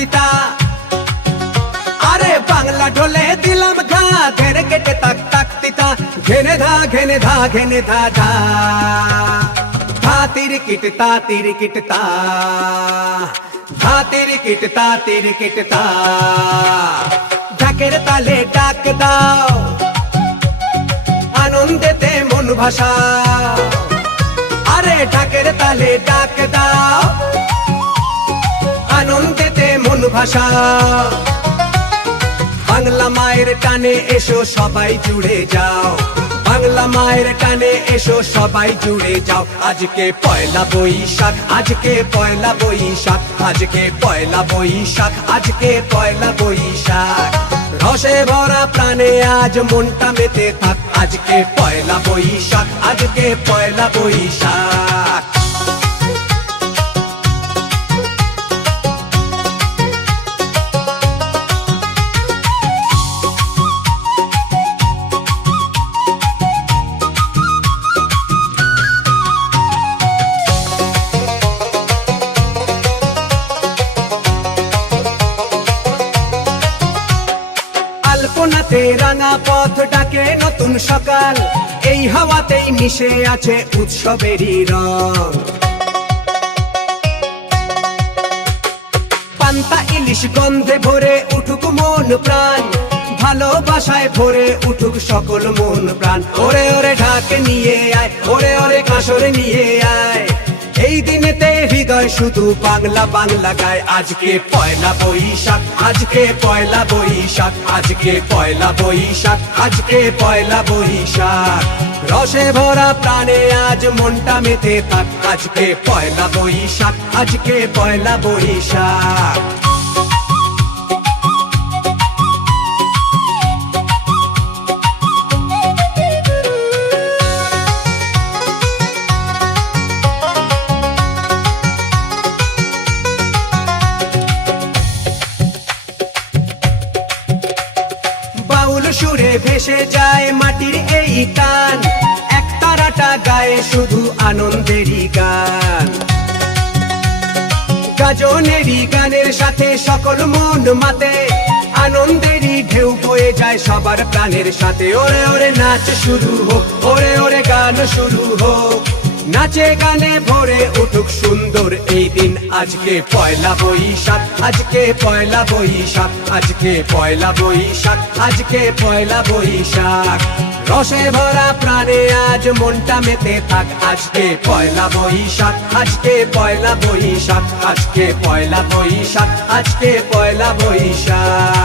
তিতা। আরে বাংলা ঢোলে দিলাম ঘা, ঘেরে কেটে তাক তাক তিতা। ঘেনে ধা ঘেনে ধা ঘেনে ধা ধা, ধা তীর কিটতা তীর কিটতা, ধা তীর কিটতা তীর কিটতা। ঢাকের তালে ডাক দাও, আনন্দেতে মন ভাষা। আরে ঢাকের তালে ডাক দাও, আনন্দেতে মন ভাষা। বাংলা মায়ের টানে এসো সবাই জুড়ে যাও, বাংলা মায়ের টানে এসো সবাই জুড়ে যাও। আজকে পয়লা বৈশাখ, আজকে পয়লা বৈশাখ, আজকে পয়লা বৈশাখ, আজকে পয়লা বৈশাখ। রসে ভরা প্রাণে আজ মনটা মেতে থাক, আজকে পয়লা বৈশাখ, আজকে পয়লা বৈশাখ। আলপনাতে রাঙা পথ ডাকে নতুন সকাল, এই হাওয়াতেই মিশে আছে উৎসবেরই রং। পান্তা ইলিশ গন্ধে ভরে উঠুক মন প্রাণ, ভালোবাসায় ভরে উঠুক সকল মন প্রাণ। ওরে ওরে ঢাক নিয়ে আয়, ওরে ওরে কাঁসর নিয়ে আয়, এই দিনেতে হৃদয় শুধু বাংলা বাংলা গায়। আজকে পয়লা বৈশাখ, আজকে পয়লা বৈশাখ, আজকে পয়লা বৈশাখ, আজকে পয়লা বৈশাখ। রসে ভরা প্রাণে আজ মনটা মেতে থাক, আজকে পয়লা বৈশাখ, আজকে পয়লা বৈশাখ। সুরে ভেসে যায় মাটির এই টান, এক তারাটা গায়ে শুধু আনন্দেরই গান। গাজনেরই গানের সাথে সকল মন মাতে, আনন্দেরই ঢেউ বয়ে যায় সবার প্রাণের সাথে। ওরে ওরে নাচ শুরু হোক, ওরে ওরে গান শুরু হোক, নাচে গানে ভরে উঠুক সুন্দর এই দিন। আজকে পয়লা বৈশাখ, আজকে পয়লা বৈশাখ, আজকে পয়লা বৈশাখ, আজকে পয়লা বৈশাখ। রসে ভরা প্রাণে আজ মনটা মেতে থাক, আজকে পয়লা বৈশাখ, আজকে পয়লা বৈশাখ, আজকে পয়লা বৈশাখ, আজকে পয়লা বৈশাখ।